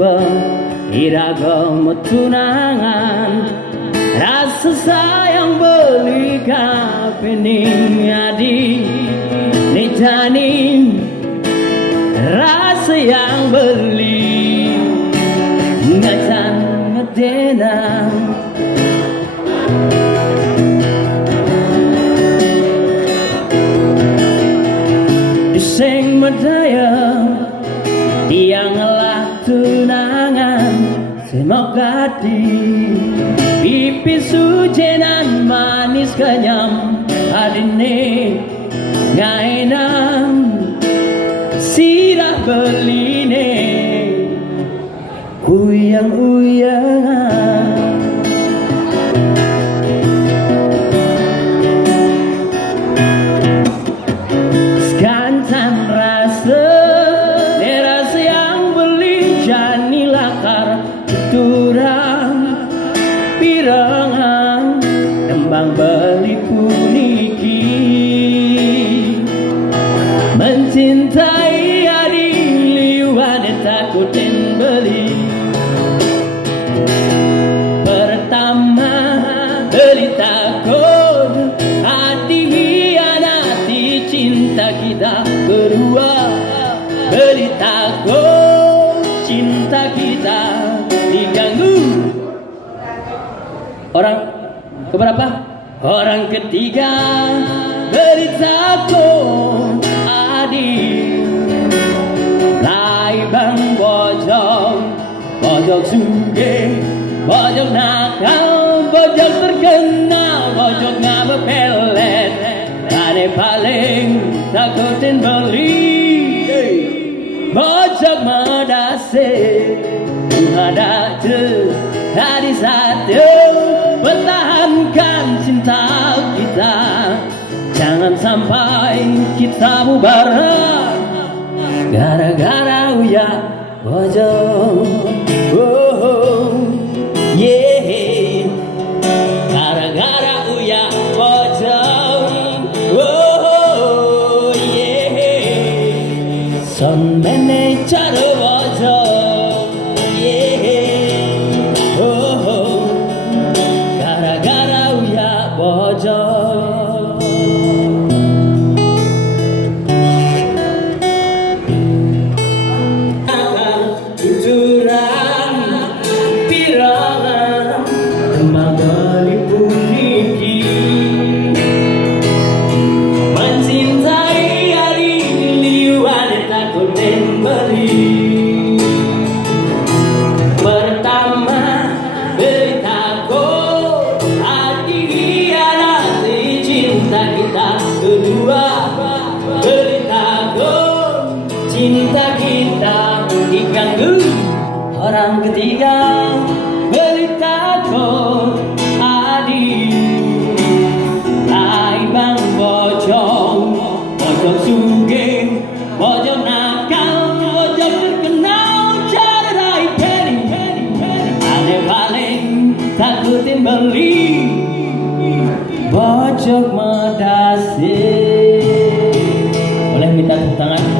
tunggu iragamu tunangan rasa sayang beli kapening adi nijani rasa yang beli ngacan ngedenang diseng medaya dia ngelah tunangan semoga pipi sujenan manis kenyam adine ngainam sirah beline uyang-uyangan sekantan rasa rasa yang beli jani lakar turang pirangan tembang beli puniki mencintai adi liwan takutin beli pertama beli takut hati hianati cinta kita kedua beli takut cinta kita diganggu orang keberapa? Orang ketiga beri takut adik lai bang bojok suge bojok nakal bojok terkenal bojok ngabepelet ane paling takutin beli bojok medase ada hari satu pertahankan cinta kita jangan sampai kita bubar gara-gara uya bojong yeah gara-gara uya bojong yeah son mene cara bojong gara-gara uya bojong tuturan pirangan temangali puniki mencintai hari liwan takutin beri pertama beri takut hati hianati cinta kita kedua beri takut cinta kita diganggu orang ketiga